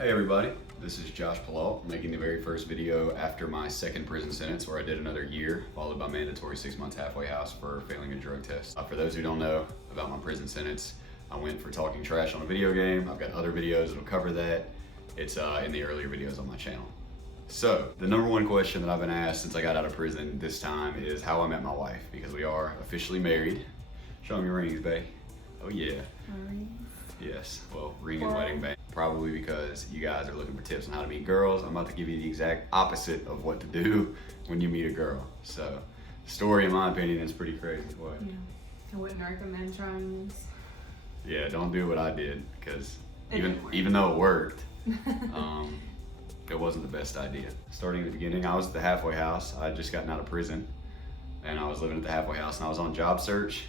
Hey everybody, this is Josh Pillault, making the very first video after my second prison sentence where I did another year, followed by mandatory 6 months halfway house for failing a drug test. For those who don't know about my prison sentence, I went for talking trash on a video game. I've got other videos that'll cover that. It's in the earlier videos on my channel. So, the number one question that I've been asked since I got out of prison this time is how I met my wife, because we are officially married. Show them your rings, babe. Oh yeah. Rings? Yes, well, ring and wedding band. Probably because you guys are looking for tips on how to meet girls. I'm about to give you the exact opposite of what to do when you meet a girl. So, the story, in my opinion, is pretty crazy. What? Yeah. I wouldn't recommend trying this. Yeah, don't do what I did, because It even though it worked, it wasn't the best idea. Starting at the beginning, I was at the halfway house. I had just gotten out of prison, and I was living at the halfway house, and I was on job search.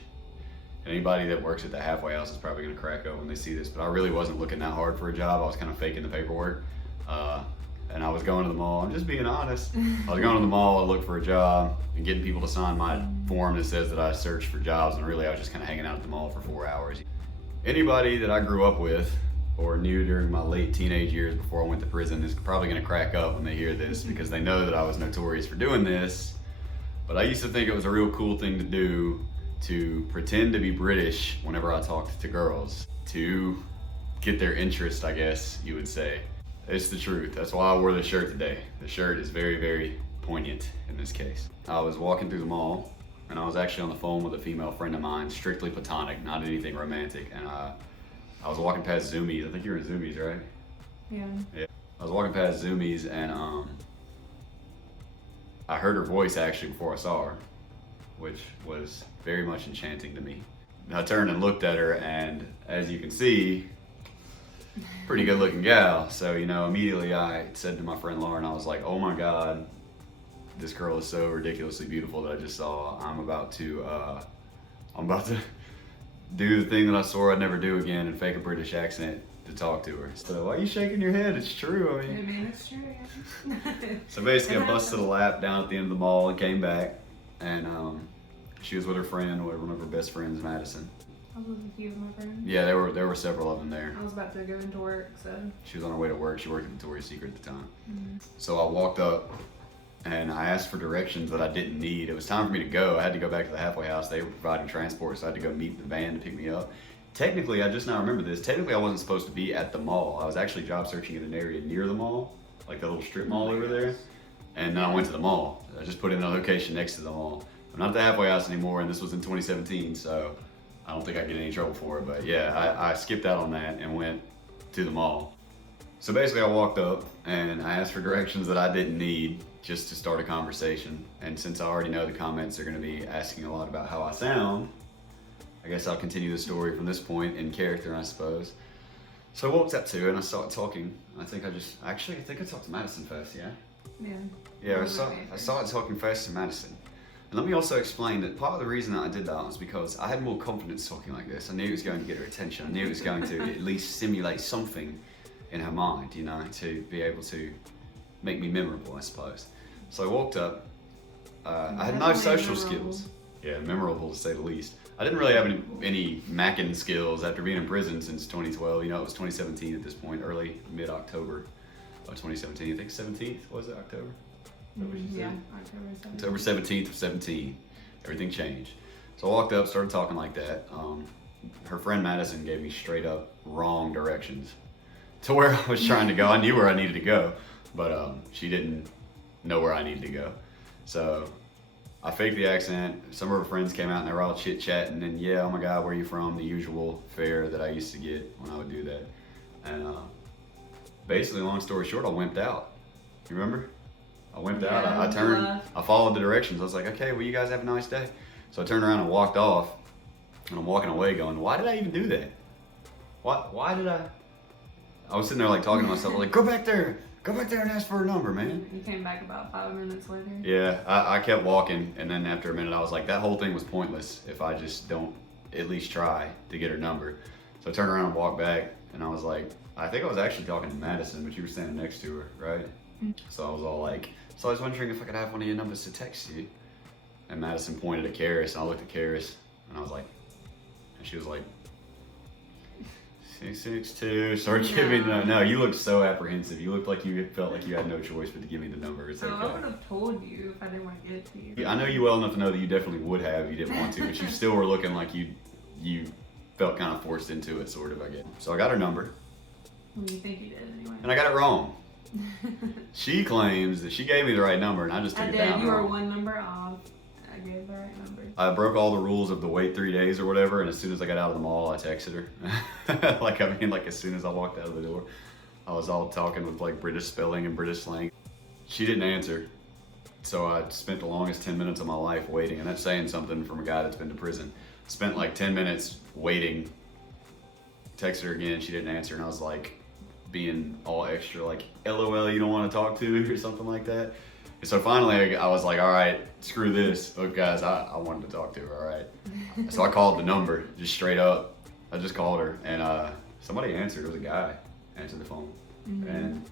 Anybody that works at the halfway house is probably gonna crack up when they see this, but I really wasn't looking that hard for a job. I was kind of faking the paperwork. And I was going to the mall, I'm just being honest. I was going to the mall to look for a job and getting people to sign my form that says that I searched for jobs, and really I was just kind of hanging out at the mall for 4 hours. Anybody that I grew up with or knew during my late teenage years before I went to prison is probably gonna crack up when they hear this, because they know that I was notorious for doing this. But I used to think it was a real cool thing to do, to pretend to be British whenever I talked to girls, to get their interest, I guess you would say. It's the truth. That's why I wore the shirt today. The shirt is very, very poignant in this case. I was walking through the mall, and I was actually on the phone with a female friend of mine, strictly platonic, not anything romantic. And I was walking past Zoomies. I think you were in Zoomies, right? Yeah. Yeah. I was walking past Zoomies, and I heard her voice actually before I saw her, which was very much enchanting to me. I turned and looked at her, and as you can see, pretty good looking gal. So, immediately I said to my friend Lauren, I was like, oh my God, this girl is so ridiculously beautiful that I just saw. I'm about to do the thing that I swore I'd never do again and fake a British accent to talk to her. So why are you shaking your head? It's true. I mean, it's true. Yeah. So basically I busted a lap down at the end of the mall and came back, and she was with her friend, one of her best friends, Madison. I was with a few of my friends. Yeah, there were several of them there. I was about to go into work, so. She was on her way to work. She worked at Victoria's Secret at the time. Mm-hmm. So I walked up and I asked for directions that I didn't need. It was time for me to go. I had to go back to the halfway house. They were providing transport, so I had to go meet the van to pick me up. Technically, I just now remember this. Technically, I wasn't supposed to be at the mall. I was actually job searching in an area near the mall, like that little strip mall over there. And then I went to the mall. I just put in a location next to the mall. I'm not at the halfway house anymore, and this was in 2017, so I don't think I get any trouble for it. But yeah, I skipped out on that and went to the mall. So basically I walked up and I asked for directions that I didn't need, just to start a conversation. And since I already know the comments are gonna be asking a lot about how I sound, I guess I'll continue the story from this point in character, I suppose. So I walked up to her and I started talking. I think I talked to Madison first, yeah? Yeah. Yeah, I started talking first to Madison. And let me also explain that part of the reason that I did that was because I had more confidence talking like this. I knew it was going to get her attention. I knew it was going to at least stimulate something in her mind, to be able to make me memorable, I suppose. So I walked up. I had no social skills. Yeah, memorable to say the least. I didn't really have any macking skills after being in prison since 2012. It was 2017 at this point, mid-October of 2017. I think 17th, was it October? Yeah, October 17th of 17. Everything changed. So I walked up, started talking like that. Her friend Madison gave me straight up wrong directions to where I was trying to go. I knew where I needed to go, but she didn't know where I needed to go. So I faked the accent. Some of her friends came out and they were all chit-chatting, and yeah, oh my God, where are you from? The usual fare that I used to get when I would do that. And basically, long story short, I wimped out. You remember? I wimped out. I turned. I followed the directions. I was like, okay, well, you guys have a nice day. So I turned around and walked off, and I'm walking away going, why did I even do that? Why did I? I was sitting there like talking to myself, like, go back there and ask for a number, man. You came back about 5 minutes later. Yeah, I kept walking, and then after a minute, I was like, that whole thing was pointless if I just don't at least try to get her number. So I turned around and walked back, and I was like, I think I was actually talking to Madison, but you were standing next to her, right? So I was all like, so I was wondering if I could have one of your numbers to text you. And Madison pointed at Karis, and I looked at Karis, and I was like, and she was like, 662. Start giving me no, you looked so apprehensive. You looked like you felt like you had no choice but to give me the number. It's So okay. I would have told you if I didn't want to give it to you. Yeah, I know you well enough to know that you definitely would have if you didn't want to, but you still were looking like you felt kind of forced into it, sort of, I guess. So I got her number. Well, you think you did anyway. And I got it wrong. She claims that she gave me the right number and I just took I it did. down You were wrong. one number off. I gave the right number. I broke all the rules of the wait 3 days or whatever, and as soon as I got out of the mall, I texted her. like as soon as I walked out of the door, I was all talking with like British spelling and British slang. She didn't answer, so I spent the longest 10 minutes of my life waiting, and that's saying something from a guy that's been to prison. Spent like 10 minutes waiting, texted her again, she didn't answer, and I was like being all extra like, LOL, you don't want to talk to me or something like that. And so finally I was like, all right, screw this. Look guys, I wanted to talk to her, all right. So I called the number, just straight up. I just called her and somebody answered, it was a guy, answered the phone. Mm-hmm. And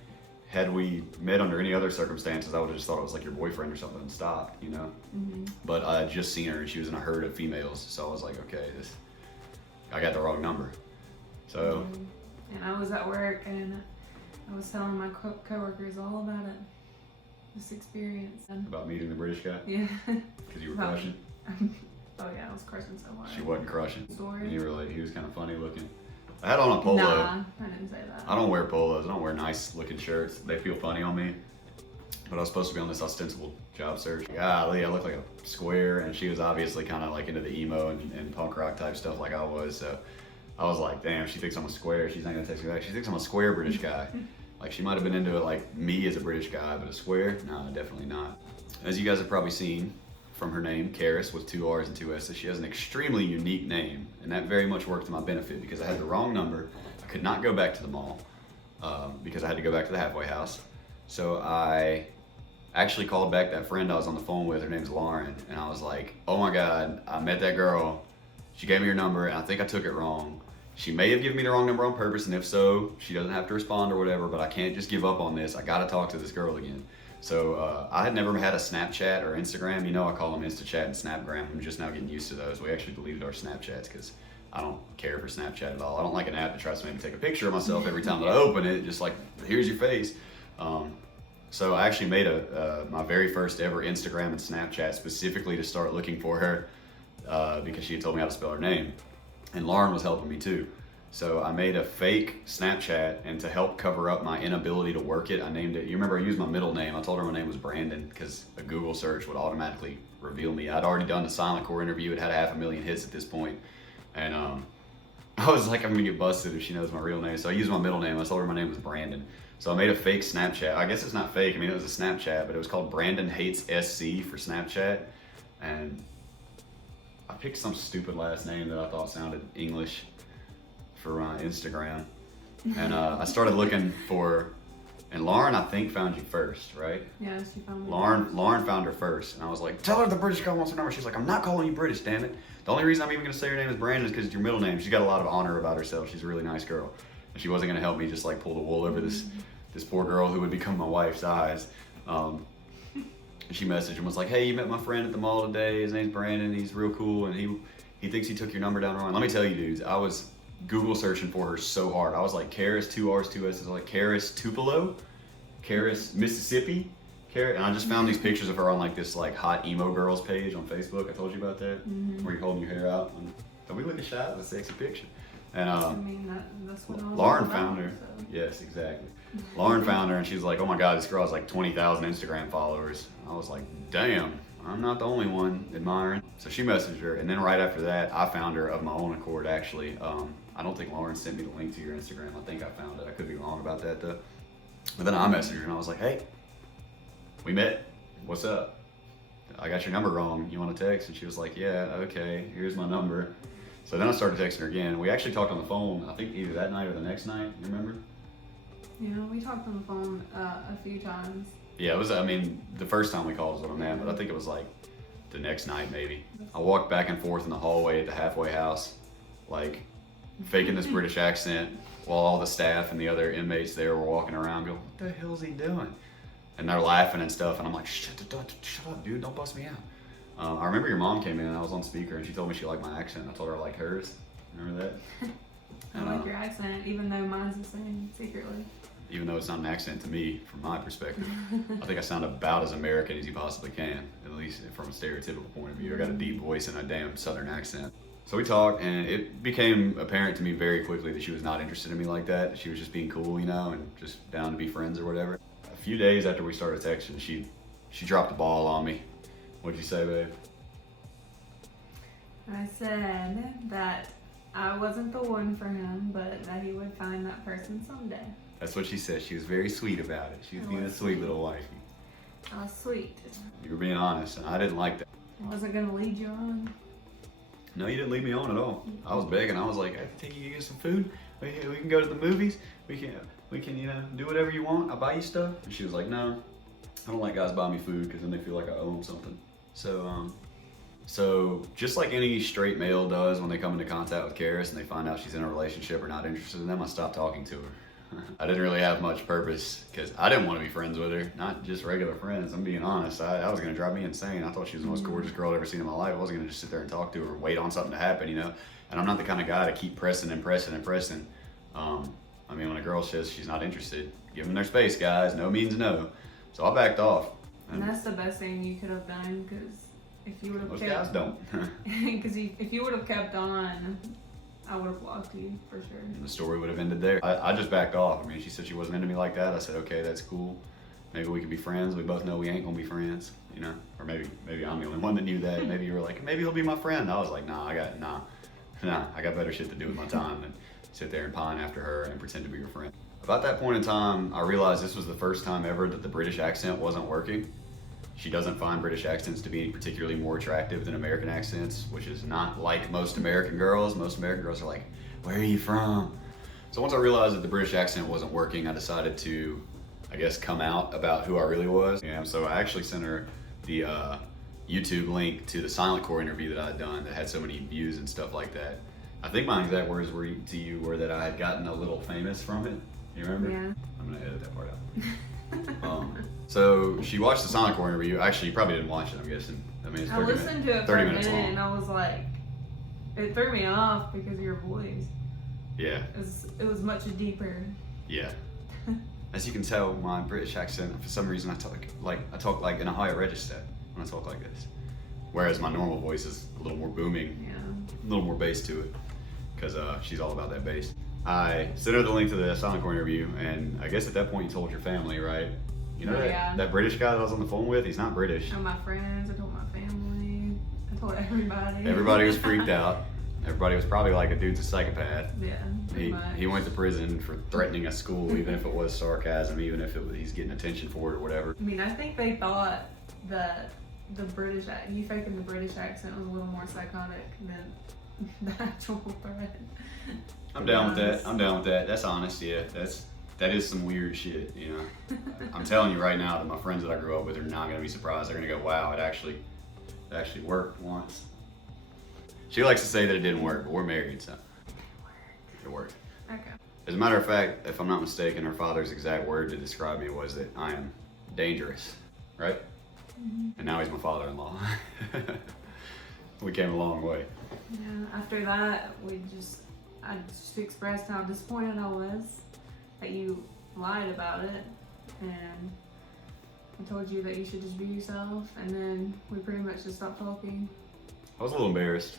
had we met under any other circumstances, I would have just thought it was like your boyfriend or something and stopped, you know? Mm-hmm. But I had just seen her and she was in a herd of females. So I was like, okay, I got the wrong number. So. And I was at work and I was telling my coworkers all about it. This experience. And About meeting the British guy? yeah. Because you were crushing? Oh yeah, I was crushing so hard. She wasn't crushing. Story. And you were like, he was kind of funny looking. I had on a polo. Nah, I didn't say that. I don't wear polos. I don't wear nice looking shirts. They feel funny on me. But I was supposed to be on this ostensible job search. Golly, I looked like a square, and she was obviously kind of like into the emo and punk rock type stuff like I was. So I was like, damn, she thinks I'm a square. She's not gonna text me back. She thinks I'm a square British guy. Like she might have been into it like me as a British guy, but a square? No, definitely not. As you guys have probably seen from her name, Karis, with 2 R's and 2 S's, she has an extremely unique name, and that very much worked to my benefit because I had the wrong number. I could not go back to the mall because I had to go back to the halfway house. So I actually called back that friend I was on the phone with. Her name's Lauren, and I was like, oh my God, I met that girl. She gave me her number, and I think I took it wrong. She may have given me the wrong number on purpose, and if so, she doesn't have to respond or whatever, but I can't just give up on this. I gotta talk to this girl again. So I had never had a Snapchat or Instagram. You know, I call them InstaChat and Snapgram. I'm just now getting used to those. We actually deleted our Snapchats because I don't care for Snapchat at all. I don't like an app that tries to make me take a picture of myself every time that I open it, just like, here's your face. So I actually made my very first ever Instagram and Snapchat specifically to start looking for her because she had told me how to spell her name. And Lauren was helping me too. So I made a fake Snapchat, and to help cover up my inability to work it, I named it, you remember I used my middle name. I told her my name was Brandon because a Google search would automatically reveal me. I'd already done the Silent Core interview. It had 500,000 hits at this point. And I was like, I'm gonna get busted if she knows my real name. So I used my middle name. I told her my name was Brandon. So I made a fake Snapchat. I guess it's not fake. I mean, it was a Snapchat, but it was called Brandon Hates SC for Snapchat. And I picked some stupid last name that I thought sounded English for my Instagram. And I started looking for, and Lauren, I think, found you first, right? Yeah, she found me. Lauren found her first. And I was like, tell her the British girl wants her number. She's like, I'm not calling you British, damn it. The only reason I'm even gonna say your name is Brandon is because it's your middle name. She's got a lot of honor about herself. She's a really nice girl. And she wasn't gonna help me just like pull the wool over this poor girl who would become my wife's eyes. She messaged and was like, hey, you met my friend at the mall today. His name's Brandon. He's real cool, and he thinks he took your number down wrong. Let me tell you, dudes, I was Google searching for her so hard. I was like, Karis, 2 R's, 2 S's. I was like, Karis, Tupelo, Karis, Mississippi, Karis. And I just found these pictures of her on like this like hot emo girls page on Facebook. I told you about that, where you're holding your hair out. And, don't we look a shot? It's a sexy picture. And I mean, that's what I was Lauren about, found her. so. Yes, exactly. Lauren found her, and she was like, oh my God, this girl has like 20,000 Instagram followers. I was like, damn, I'm not the only one admiring. So she messaged her, and then right after that, I found her of my own accord, actually. I don't think Lauren sent me the link to your Instagram. I think I found it. I could be wrong about that, though. But then I messaged her, and I was like, hey, we met. What's up? I got your number wrong. You want to text? And she was like, yeah, okay, here's my number. So then I started texting her again. We actually talked on the phone, I think either that night or the next night. You remember? Yeah, we talked on the phone a few times. Yeah, it was, I mean, the first time we called was what I'm at, but I think it was like the next night maybe. I walked back and forth in the hallway at the halfway house, like faking this British accent while all the staff and the other inmates there were walking around going, what the hell's he doing? And they're laughing and stuff, and I'm like, shut up, dude, don't bust me out. I remember your mom came in and I was on speaker and she told me she liked my accent. I told her I like hers. Remember that? I like your accent, even though mine's the same secretly. Even though it's not an accent to me, from my perspective. I think I sound about as American as you possibly can, at least from a stereotypical point of view. I got a deep voice and a damn Southern accent. So we talked, and it became apparent to me very quickly that she was not interested in me like that. She was just being cool, you know, and just down to be friends or whatever. A few days after we started texting, she dropped the ball on me. What'd you say, babe? I said that I wasn't the one for him, but that he would find that person someday. That's what she said. She was very sweet about it. She was being a sweet little wifey. I was sweet. You were being honest, and I didn't like that. I wasn't gonna lead you on. No, you didn't lead me on at all. I was begging. I was like, I can take you to get some food. We can go to the movies. We can, you know, do whatever you want. I'll buy you stuff. And she was like, no, I don't like guys buying me food because then they feel like I owe them something. So just like any straight male does when they come into contact with Karis and they find out she's in a relationship or not interested in them, I stopped talking to her. I didn't really have much purpose because I didn't want to be friends with her, not just regular friends. I'm being honest. I was going to drive me insane. I thought she was the most gorgeous girl I'd ever seen in my life. I wasn't going to just sit there and talk to her, wait on something to happen, you know. And I'm not the kind of guy to keep pressing and pressing and pressing. I mean, when a girl says she's not interested, give them their space, guys. No means no. So I backed off. And that's the best thing you could have done, because if you would have most guys don't. Because if you would have kept on, I would have blocked you for sure. And the story would have ended there. I just backed off. I mean, she said she wasn't into me like that. I said, okay, that's cool. Maybe we could be friends. We both know we ain't gonna be friends, you know? Or maybe I'm the only one that knew that. Maybe you were like, maybe he'll be my friend. I was like, nah, I got better shit to do with my time than sit there and pine after her and pretend to be her friend. About that point in time, I realized this was the first time ever that the British accent wasn't working. She doesn't find British accents to be particularly more attractive than American accents, which is not like most American girls. Most American girls are like, where are you from? So once I realized that the British accent wasn't working, I decided to, I guess, come out about who I really was. Yeah, so I actually sent her the YouTube link to the Silent Core interview that I had done that had so many views and stuff like that. I think my exact words were to you were that I had gotten a little famous from it. You remember? Yeah. I'm gonna edit that part out. So she watched the Silent Core interview. Actually, you probably didn't watch it, I'm guessing. I mean, it's 30 minutes, listened to it for a minute and I was like, it threw me off because of your voice. Yeah. It was much deeper. Yeah. As you can tell, my British accent, for some reason, I talk like in a higher register when I talk like this. Whereas my normal voice is a little more booming, a little more bass to it, because she's all about that bass. I sent her the link to the Silent Core interview, and I guess at that point you told your family, right? You know that British guy that I was on the phone with, he's not British. I told my friends, I told my family, I told everybody. Everybody was freaked out. Everybody was probably like, a dude's a psychopath. Yeah, he went to prison for threatening a school, even if it was sarcasm, even if he's getting attention for it or whatever. I mean, I think they thought that you faking the British accent was a little more psychotic than the actual threat. I'm down with that. That's honest, yeah. That is some weird shit, you know. I'm telling you right now that my friends that I grew up with are not gonna be surprised. They're gonna go, wow, it actually worked once. She likes to say that it didn't work, but we're married, so. It worked. Okay. As a matter of fact, if I'm not mistaken, her father's exact word to describe me was that I am dangerous, right? Mm-hmm. And now he's my father-in-law. We came a long way. Yeah, after that, I just expressed how disappointed I was that you lied about it, and I told you that you should just be yourself, and then we pretty much just stopped talking. I was a little embarrassed.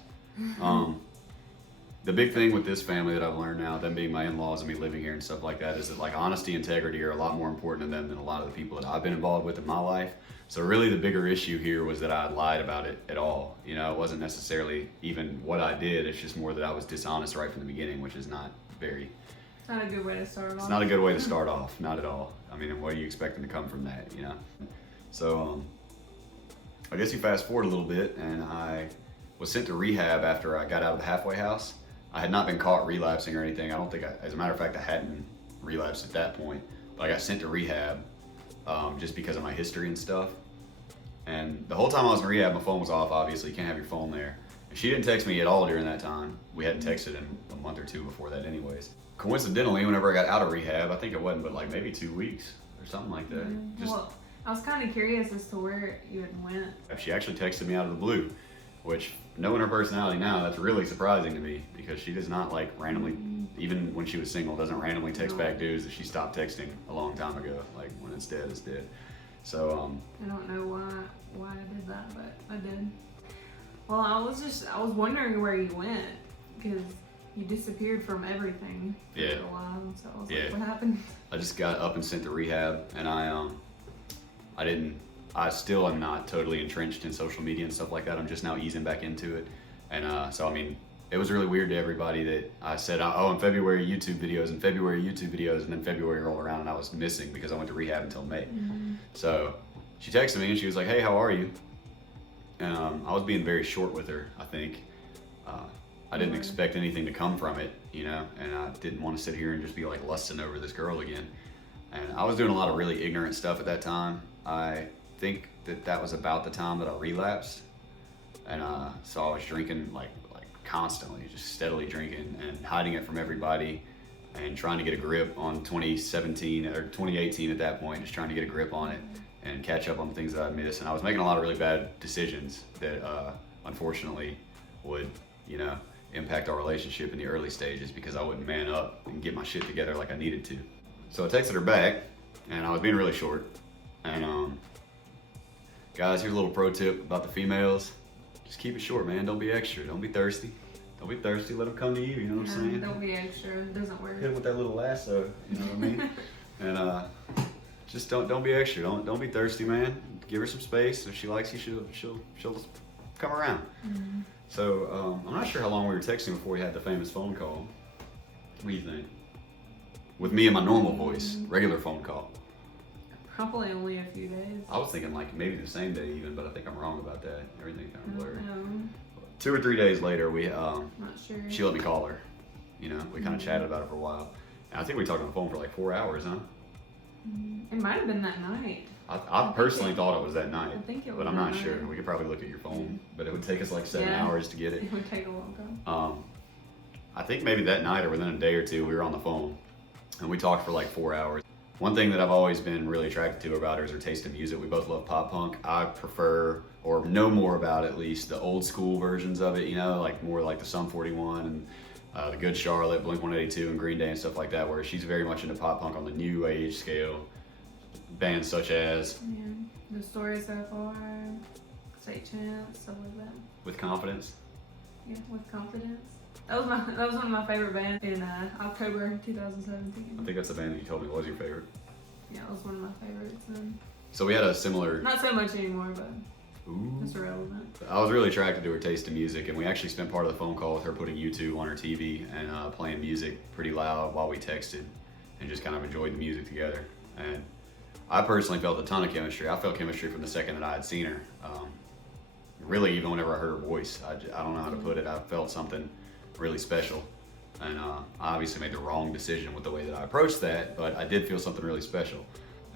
The big thing with this family that I've learned now, them being my in-laws and me living here and stuff like that, is that like honesty and integrity are a lot more important to them than a lot of the people that I've been involved with in my life. So really the bigger issue here was that I had lied about it at all. You know, it wasn't necessarily even what I did, it's just more that I was dishonest right from the beginning, which is not very... It's not a good way to start off. It's not a good way to start off, not at all. I mean, what are you expecting to come from that, you know? So, I guess you fast forward a little bit, and I was sent to rehab after I got out of the halfway house. I had not been caught relapsing or anything. I don't think, as a matter of fact, I hadn't relapsed at that point. But I got sent to rehab just because of my history and stuff. And the whole time I was in rehab, my phone was off, obviously. You can't have your phone there. And she didn't text me at all during that time. We hadn't texted in a month or two before that anyways. Coincidentally, whenever I got out of rehab, I think it wasn't but like maybe 2 weeks or something like that. Well, I was kind of curious as to where you had went. She actually texted me out of the blue. which knowing her personality now, that's really surprising to me because she does not like randomly, even when she was single, doesn't randomly text back dudes that she stopped texting a long time ago. Like when it's dead, it's dead. So I don't know why I did that, but I did. Well, I was wondering where you went because you disappeared from everything for a while. So I was like, what happened? I just got up and sent to rehab, and I still am not totally entrenched in social media and stuff like that. I'm just now easing back into it. And so, I mean, it was really weird to everybody that I said, oh, in February, YouTube videos, and then February rolled around and I was missing because I went to rehab until May. Mm-hmm. So she texted me and she was like, hey, how are you? And I was being very short with her, I think. I didn't expect anything to come from it, you know, and I didn't want to sit here and just be like lusting over this girl again. And I was doing a lot of really ignorant stuff at that time. I think that was about the time that I relapsed. And so I was drinking like constantly, just steadily drinking and hiding it from everybody and trying to get a grip on 2017 or 2018 at that point, just trying to get a grip on it and catch up on the things that I missed. And I was making a lot of really bad decisions that unfortunately would, you know, impact our relationship in the early stages because I wouldn't man up and get my shit together like I needed to. So I texted her back and I was being really short. And guys, here's a little pro tip about the females. Just keep it short, man. Don't be extra. Don't be thirsty. Don't be thirsty. Let them come to you. You know what I'm saying? Don't be extra. It doesn't work. Hit them with that little lasso. You know what I mean? And just don't be extra. Don't be thirsty, man. Give her some space. If she likes you, she'll come around. Mm-hmm. So I'm not sure how long we were texting before we had the famous phone call. What do you think? With me and my normal voice, regular phone call. Probably only a few days. I was thinking like maybe the same day even, but I think I'm wrong about that. Everything's kind of blurry. No, 2 or 3 days later, not sure. she let me call her. You know, we kind of chatted about it for a while. And I think we talked on the phone for like 4 hours, huh? It might have been that night. I personally thought it was that night, I think it was but I'm that not night. sure. We could probably look at your phone, but it would take us like 7 hours to get it. It would take a long time. I think maybe that night or within a day or two, we were on the phone and we talked for like 4 hours. One thing that I've always been really attracted to about her is her taste in music. We both love pop punk. I prefer, or know more about at least, the old school versions of it, you know, like more like the Sum 41 and the Good Charlotte, Blink-182 and Green Day and stuff like that, where she's very much into pop punk on the new age scale. Bands such as The Story So Far, State Chance, stuff like that. With Confidence. Yeah, With Confidence. That was one of my favorite bands in October 2017. I think that's the band that you told me was your favorite. Yeah, it was one of my favorites then. So we had a similar... Not so much anymore, but Ooh. it's irrelevant. I was really attracted to her taste in music, and we actually spent part of the phone call with her putting YouTube on her TV and playing music pretty loud while we texted and just kind of enjoyed the music together. And I personally felt a ton of chemistry. I felt chemistry from the second that I had seen her. Really, even whenever I heard her voice, I don't know how to put it. I felt something really special. And I obviously made the wrong decision with the way that I approached that, but I did feel something really special.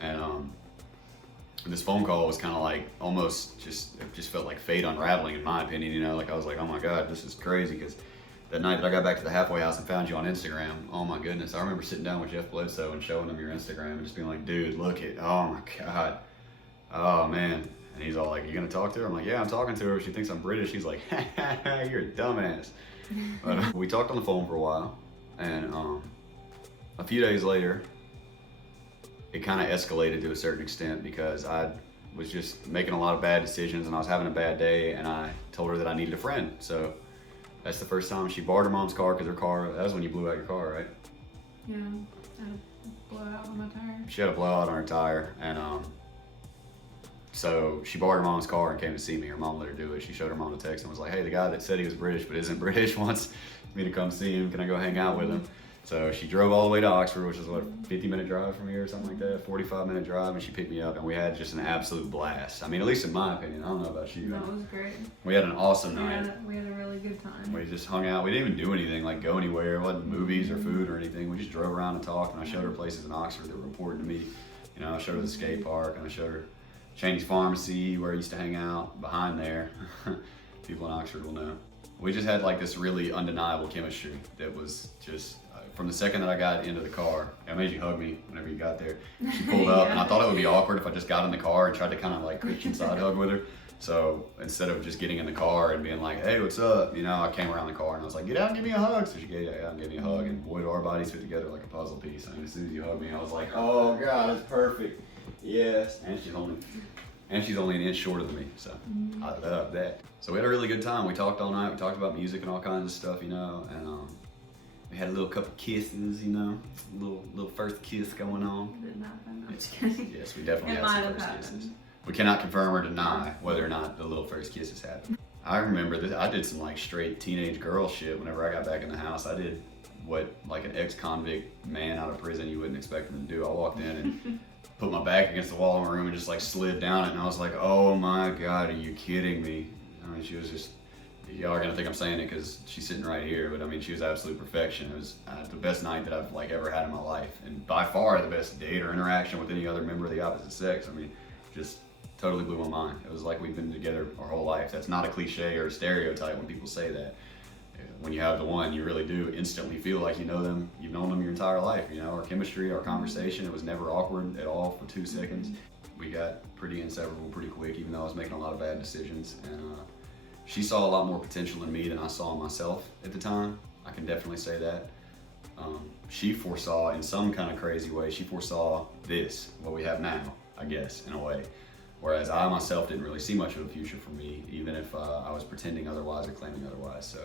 And this phone call was kind of like almost it just felt like fate unraveling in my opinion, you know, like I was like, oh my God, this is crazy. Because that night that I got back to the halfway house and found you on Instagram, oh my goodness, I remember sitting down with Jeff Bledsoe and showing him your Instagram and just being like, dude, look it, oh my God, oh man. And he's all like, you gonna talk to her? I'm like, yeah, I'm talking to her. She thinks I'm British. He's like, you're a dumbass. But we talked on the phone for a while, and a few days later, it kind of escalated to a certain extent because I was just making a lot of bad decisions and I was having a bad day, and I told her that I needed a friend. So that's the first time she borrowed her mom's car because that was when you blew out your car, right? Yeah, I had a blowout on my tire. She had a blowout on her tire, and so she borrowed her mom's car and came to see me. Her mom let her do it. She showed her mom the text and was like, hey, the guy that said he was British but isn't British wants me to come see him. Can I go hang out with him? So she drove all the way to Oxford, which is what, 50-minute drive from here or something like that, 45-minute drive, and she picked me up, and we had just an absolute blast. I mean, at least in my opinion. I don't know about you. No, it was great. We had an awesome night. We had a really good time. We just hung out. We didn't even do anything, like go anywhere. It wasn't movies or food or anything. We just drove around and talked, and I showed her places in Oxford that were important to me. You know, I showed her the skate park, and I showed her Cheney's Pharmacy, where I used to hang out behind there. People in Oxford will know. We just had like this really undeniable chemistry that was just, from the second that I got into the car, I made you hug me whenever you got there. She pulled up, and I thought it would be awkward if I just got in the car and tried to kind of like Christian side hug with her. So instead of just getting in the car and being like, hey, what's up? You know, I came around the car and I was like, get out and give me a hug. So she gave out and gave me a hug, and boy, do our bodies fit together like a puzzle piece. I mean, as soon as you hugged me, I was like, oh God, it's perfect. Yes. And she's only an inch shorter than me, so I love that. So we had a really good time. We talked all night. We talked about music and all kinds of stuff, you know, and we had a little couple kisses, you know, little first kiss going on. Didn't happen. I'm just kidding. Yes, we definitely It had might some have first happened. kisses. We cannot confirm or deny whether or not the little first kisses happened. I remember this. I did some like straight teenage girl shit whenever I got back in the house. I did what like an ex-convict man out of prison you wouldn't expect him to do. I walked in and put my back against the wall in my room and just like slid down it, and I was like, oh my God, are you kidding me? I mean, she was just, y'all are gonna think I'm saying it because she's sitting right here, but I mean, she was absolute perfection. It was the best night that I've like ever had in my life, and by far the best date or interaction with any other member of the opposite sex. I mean, just totally blew my mind. It was like we've been together our whole life. That's not a cliche or a stereotype when people say that. When you have the one, you really do instantly feel like you know them. You've known them your entire life. You know, our chemistry, our conversation, it was never awkward at all for 2 seconds. We got pretty inseparable pretty quick, even though I was making a lot of bad decisions. And she saw a lot more potential in me than I saw in myself at the time. I can definitely say that. She foresaw, in some kind of crazy way, she foresaw this, what we have now, I guess, in a way. Whereas I myself didn't really see much of a future for me, even if I was pretending otherwise or claiming otherwise. So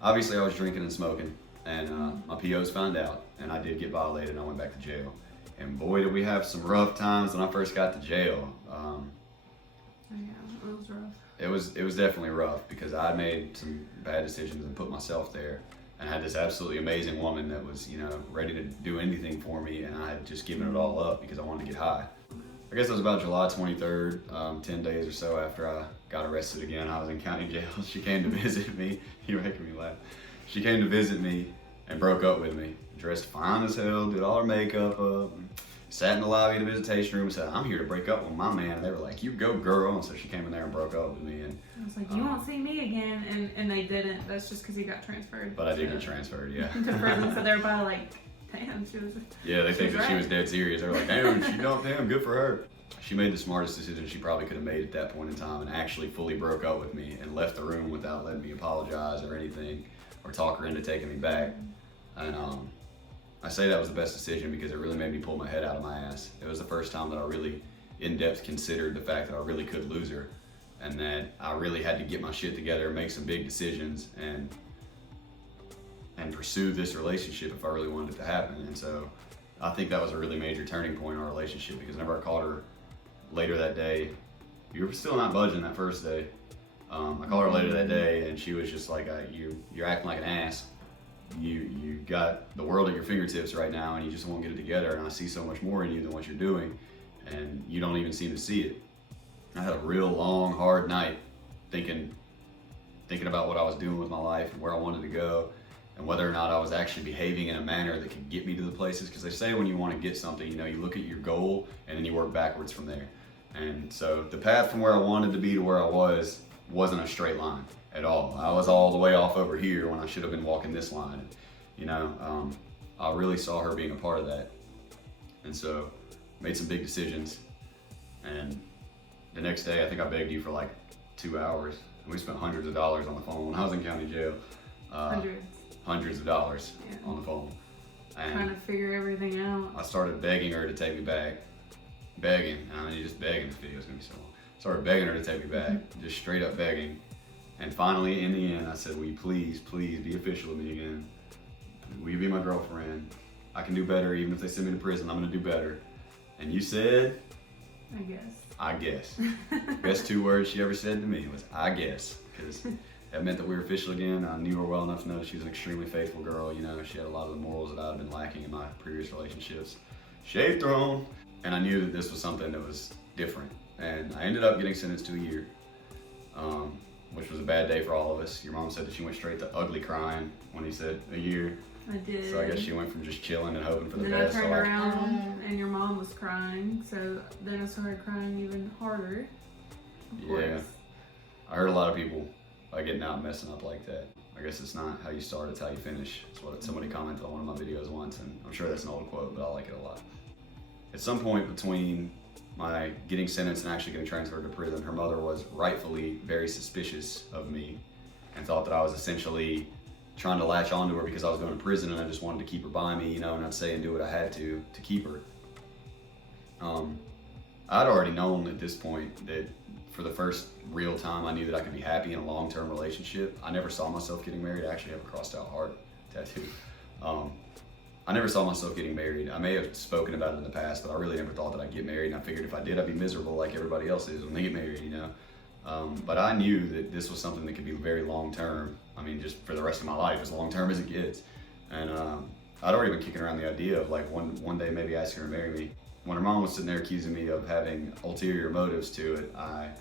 obviously I was drinking and smoking, and my POs found out, and I did get violated, and I went back to jail. And boy, did we have some rough times when I first got to jail. Yeah, it was rough. It was definitely rough because I made some bad decisions and put myself there, and I had this absolutely amazing woman that was, you know, ready to do anything for me, and I had just given it all up because I wanted to get high. I guess it was about July 23rd, 10 days or so after I got arrested again. I was in county jail. She came to visit me. You're making me laugh. She came to visit me and broke up with me. Dressed fine as hell, did all her makeup up, and sat in the lobby of the visitation room and said, I'm here to break up with my man. And they were like, you go girl. And so she came in there and broke up with me. And I was like, you won't see me again. And they didn't. That's just because he got transferred. But I did get transferred, yeah. To prison, so they're probably like, damn, she was. Yeah, they think She's that she right. was dead serious. They were like, damn, she dumped him, good for her. She made the smartest decision she probably could have made at that point in time, and actually fully broke up with me and left the room without letting me apologize or anything or talk her into taking me back. And I say that was the best decision because it really made me pull my head out of my ass. It was the first time that I really in-depth considered the fact that I really could lose her, and that I really had to get my shit together and make some big decisions and pursue this relationship if I really wanted it to happen. And so I think that was a really major turning point in our relationship, because whenever I called her later that day, you were still not budging that first day. I called her later that day and she was just like, you're acting like an ass. You got the world at your fingertips right now and you just won't get it together, and I see so much more in you than what you're doing, and you don't even seem to see it. I had a real long, hard night thinking about what I was doing with my life and where I wanted to go, and whether or not I was actually behaving in a manner that could get me to the places. Because they say when you want to get something, you know, you look at your goal and then you work backwards from there. And so the path from where I wanted to be to where I wasn't a straight line at all. I was all the way off over here when I should have been walking this line. You know, I really saw her being a part of that. And so made some big decisions. And the next day, I think I begged you for like 2 hours. And we spent hundreds of dollars on the phone when I was in county jail. Hundreds of dollars on the phone. And trying to figure everything out. I started begging her to take me back. Begging. I mean, just begging. This video's gonna be so long. Started begging her to take me back. Just straight up begging. And finally, in the end, I said, will you please be official with me again? Will you be my girlfriend? I can do better. Even if they send me to prison, I'm gonna do better. And you said, I guess. I guess. Best 2 words she ever said to me was, I guess. Because that meant that we were official again. I knew her well enough to know that she was an extremely faithful girl. You know, she had a lot of the morals that I had been lacking in my previous relationships. Shaved her own. And I knew that this was something that was different. And I ended up getting sentenced to a year, which was a bad day for all of us. Your mom said that she went straight to ugly crying when he said a year. I did. So I guess she went from just chilling and hoping for the then best. I turned around and your mom was crying, so then I started crying even harder. Of course. I heard a lot of people getting out and messing up like that. I guess it's not how you start, it's how you finish. It's what somebody commented on one of my videos once, and I'm sure that's an old quote, but I like it a lot. At some point between my getting sentenced and actually getting transferred to prison, her mother was rightfully very suspicious of me and thought that I was essentially trying to latch onto her because I was going to prison and I just wanted to keep her by me, you know, and I'd say and do what I had to keep her. I'd already known at this point that for the first real time I knew that I could be happy in a long-term relationship. I never saw myself getting married. I actually have a crossed out heart tattoo. I never saw myself getting married. I may have spoken about it in the past, but I really never thought that I'd get married, and I figured if I did, I'd be miserable like everybody else is when they get married, you know? But I knew that this was something that could be very long-term. I mean, just for the rest of my life, as long-term as it gets. And I'd already been kicking around the idea of like one day maybe asking her to marry me. When her mom was sitting there accusing me of having ulterior motives to it, I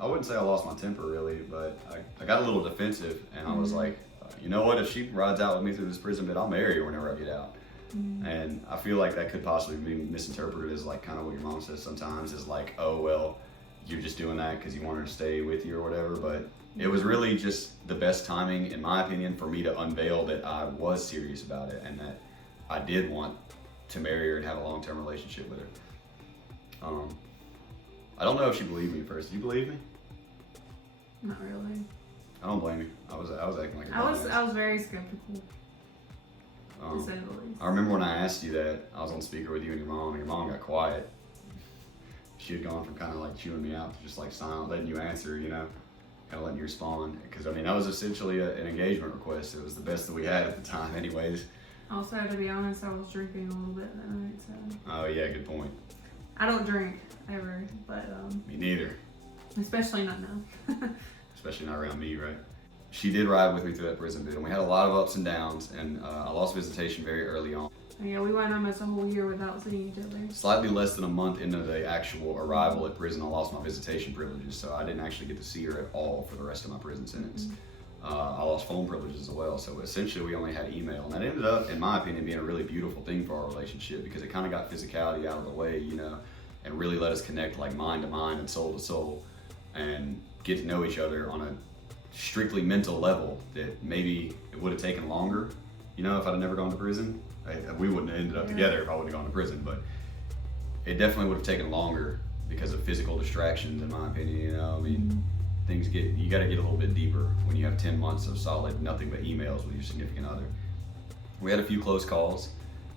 wouldn't say I lost my temper really, but I got a little defensive, and I was like, you know what, if she rides out with me through this prison bit, I'll marry her whenever I get out. And I feel like that could possibly be misinterpreted as like kind of what your mom says sometimes, is like, oh, well, you're just doing that because you want her to stay with you or whatever. But it was really just the best timing, in my opinion, for me to unveil that I was serious about it and that I did want to marry her and have a long-term relationship with her. I don't know if she believed me at first. Did you believe me? Not really. I don't blame you. I was acting like a dumbass. I was very skeptical, to say the least. I remember when I asked you that, I was on speaker with you and your mom got quiet. She had gone from kind of like chewing me out to just like silent, letting you answer, you know, kind of letting you respond. Because I mean, that was essentially an engagement request. It was the best that we had at the time anyways. Also, to be honest, I was drinking a little bit that night, so. Oh yeah, good point. I don't drink ever, but Me neither. especially not now. Especially not around me, right? She did ride with me through that prison bit, and we had a lot of ups and downs, and I lost visitation very early on. Yeah, we went almost a whole year without seeing each other. Slightly less than a month into the actual arrival at prison, I lost my visitation privileges, so I didn't actually get to see her at all for the rest of my prison sentence. I lost phone privileges as well, so essentially we only had email, and that ended up, in my opinion, being a really beautiful thing for our relationship because it kind of got physicality out of the way, you know, and really let us connect like mind to mind and soul to soul and get to know each other on a strictly mental level that maybe it would have taken longer, you know, if I'd have never gone to prison. We wouldn't have ended up together if I wouldn't have gone to prison, but it definitely would have taken longer because of physical distractions, in my opinion, you know. I mean, you gotta get a little bit deeper when you have 10 months of solid nothing but emails with your significant other. We had a few close calls.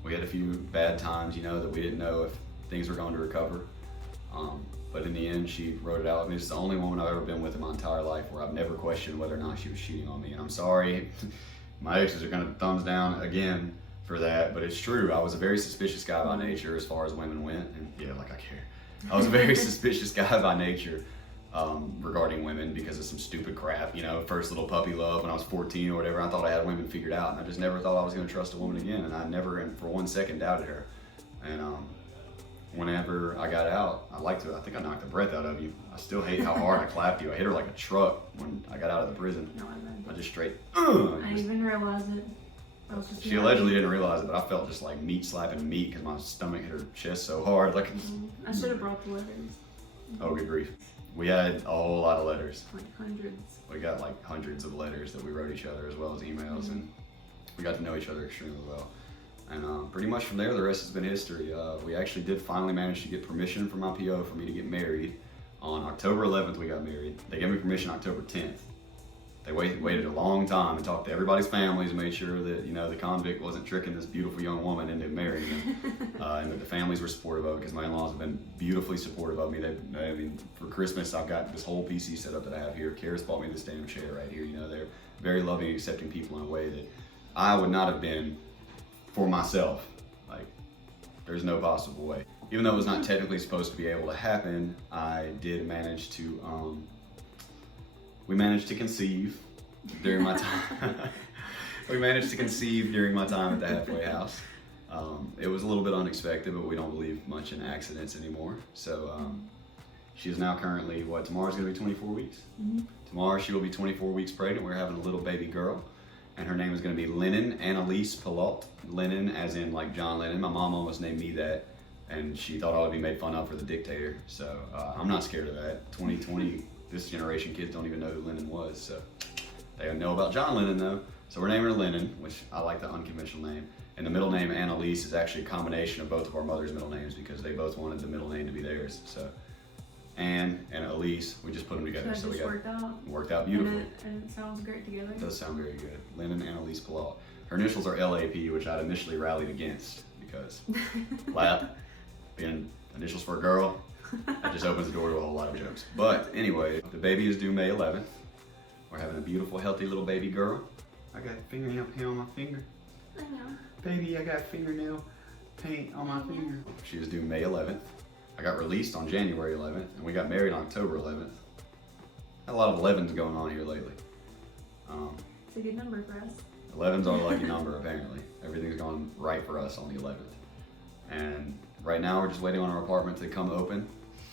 We had a few bad times, you know, that we didn't know if things were going to recover. But in the end, she wrote it out. I mean, it's the only woman I've ever been with in my entire life where I've never questioned whether or not she was cheating on me. And I'm sorry, my exes are gonna thumbs down again for that, but it's true. I was a very suspicious guy by nature as far as women went, and yeah, like I care. I was a very suspicious guy by nature regarding women because of some stupid crap, you know, first little puppy love when I was 14 or whatever. I thought I had women figured out, and I just never thought I was gonna trust a woman again, and I never for 1 second doubted her. And whenever I got out, I think I knocked the breath out of you. I still hate how hard I clapped you. I hit her like a truck when I got out of the prison. No, I didn't. I just straight, I didn't even realize it. She allegedly didn't realize it, but I felt just like meat slapping meat because my stomach hit her chest so hard. Like, I should have brought the letters. Oh, good grief. We had a whole lot of letters. Like hundreds. We got like hundreds of letters that we wrote each other as well as emails, and we got to know each other extremely well. And pretty much from there, the rest has been history. We actually did finally manage to get permission from my PO for me to get married. On October 11th, we got married. They gave me permission October 10th. They waited a long time and talked to everybody's families and made sure that, you know, the convict wasn't tricking this beautiful young woman into marrying him. And that the families were supportive of it because my in-laws have been beautifully supportive of me. I mean, for Christmas, I've got this whole PC set up that I have here. Karis bought me this damn chair right here. You know, they're very loving, accepting people in a way that I would not have been for myself. Like, there's no possible way. Even though it was not technically supposed to be able to happen, I did manage to, we managed to conceive during my time. We managed to conceive during my time at the halfway house. It was a little bit unexpected, but we don't believe much in accidents anymore. So she is now currently, tomorrow's gonna be 24 weeks? Tomorrow she will be 24 weeks pregnant. We're having a little baby girl, and her name is gonna be Annalise Pillault. Lennon as in like John Lennon. My mom almost named me that, and she thought I would be made fun of for the dictator. So I'm not scared of that. 2020, this generation kids don't even know who Lennon was. So they know about John Lennon though. So we're naming her Lennon, which I like the unconventional name. And the middle name Annalise is actually a combination of both of our mother's middle names because they both wanted the middle name to be theirs. So Ann and Elise, we just put them together. So it worked out beautifully. And it sounds great together. It does sound very good. Lynn and Annalise Pillault. Her initials are LAP, which I'd initially rallied against because lap being initials for a girl, that just opens the door to a whole lot of jokes. But anyway, the baby is due May 11th. We're having a beautiful, healthy little baby girl. I got fingernail paint on my finger. I know. Baby, I got fingernail paint on my finger. She is due May 11th. I got released on January 11th, and we got married on October 11th. Had a lot of 11s going on here lately. It's a good number for us. 11's our lucky number, apparently. Everything's going right for us on the 11th. And right now, we're just waiting on our apartment to come open.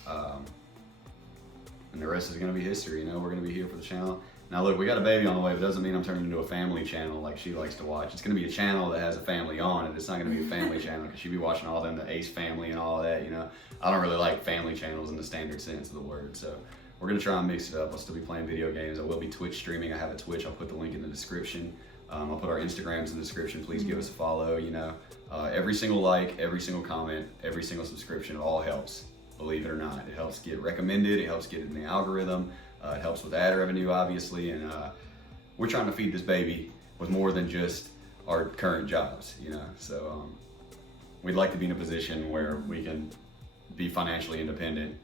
And the rest is going to be history. You know, we're going to be here for the channel. Now, look, we got a baby on the way, but it doesn't mean I'm turning into a family channel like she likes to watch. It's going to be a channel that has a family on it. It's not going to be a family channel because she'll be watching all them, the Ace family and all that, you know. I don't really like family channels in the standard sense of the word, so we're going to try and mix it up. I'll still be playing video games. I will be Twitch streaming. I have a Twitch. I'll put the link in the description. I'll put our Instagrams in the description. Please give us a follow, you know. Every single like, every single comment, every single subscription, it all helps, believe it or not. It helps get recommended. It helps get in the algorithm. It helps with ad revenue, obviously, and we're trying to feed this baby with more than just our current jobs, you know. So we'd like to be in a position where we can be financially independent,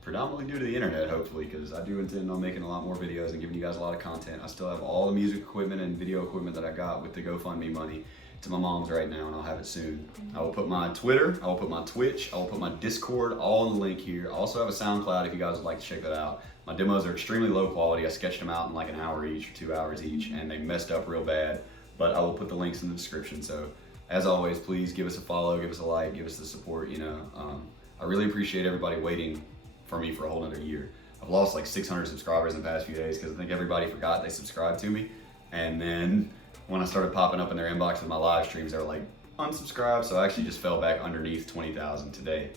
predominantly due to the internet, hopefully, because I do intend on making a lot more videos and giving you guys a lot of content. I still have all the music equipment and video equipment that I got with the GoFundMe money to my mom's right now, and I'll have it soon. I will put my Twitter, I will put my Twitch, I will put my Discord, all in the link here. I also have a SoundCloud if you guys would like to check that out. My demos are extremely low quality. I sketched them out in like an hour each or 2 hours each, and they messed up real bad, but I will put the links in the description. So as always, please give us a follow, give us a like, give us the support, you know. I really appreciate everybody waiting for me for a whole nother year. I've lost like 600 subscribers in the past few days because I think everybody forgot they subscribed to me. And then when I started popping up in their inbox with my live streams, they were like, unsubscribe. So I actually just fell back underneath 20,000 today.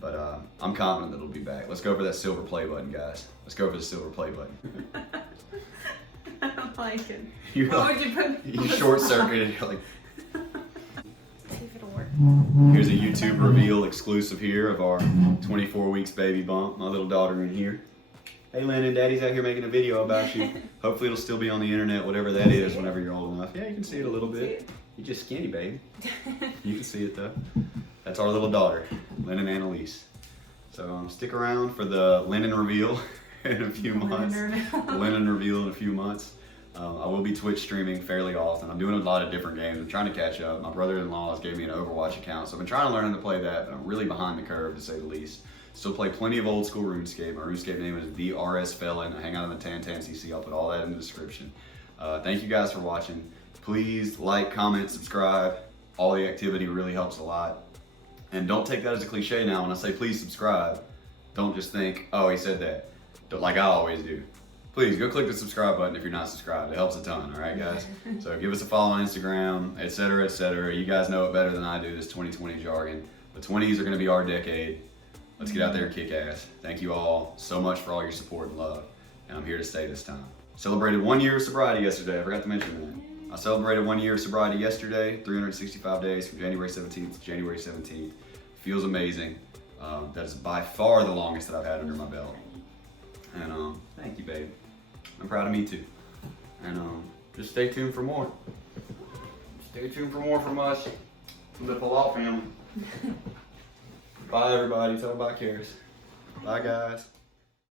But I'm confident that it'll be back. Let's go for that silver play button, guys. Let's go for the silver play button. I don't like it. You short-circuited. You're like, see if it'll work. here's a YouTube reveal exclusive here of our 24 weeks baby bump. My little daughter in here. Hey, Landon, Daddy's out here making a video about you. Hopefully it'll still be on the internet, whatever that is, whenever you're old enough. Yeah, you can see it a little bit. You're just skinny, baby. You can see it, though. That's our little daughter, Lynn and Annalise. So stick around for the Lennon reveal in a few months. The Lennon reveal in a few months. I will be Twitch streaming fairly often. I'm doing a lot of different games. I'm trying to catch up. My brother-in-law has gave me an Overwatch account, so I've been trying to learn how to play that, but I'm really behind the curve, to say the least. Still play plenty of old school RuneScape. My RuneScape name is the RS Felon. I hang out in the Tan CC. I'll put all that in the description. Thank you guys for watching. Please like, comment, subscribe. All the activity really helps a lot. And don't take that as a cliche now. When I say please subscribe, don't just think, oh, he said that. Like I always do. Please go click the subscribe button if you're not subscribed. It helps a ton, all right, guys? So give us a follow on Instagram, etc., etc. You guys know it better than I do, this 2020 jargon. The 20s are going to be our decade. Let's get out there and kick ass. Thank you all so much for all your support and love. And I'm here to stay this time. Celebrated 1 year of sobriety yesterday. I forgot to mention that. I celebrated 1 year of sobriety yesterday, 365 days from January 17th to January 17th. Feels amazing. That is by far the longest that I've had under my belt. And thank you, babe. I'm proud of me too. And just stay tuned for more. Stay tuned for more from us, from the Pillault family. Bye, everybody. Tell everybody cares. Bye, guys.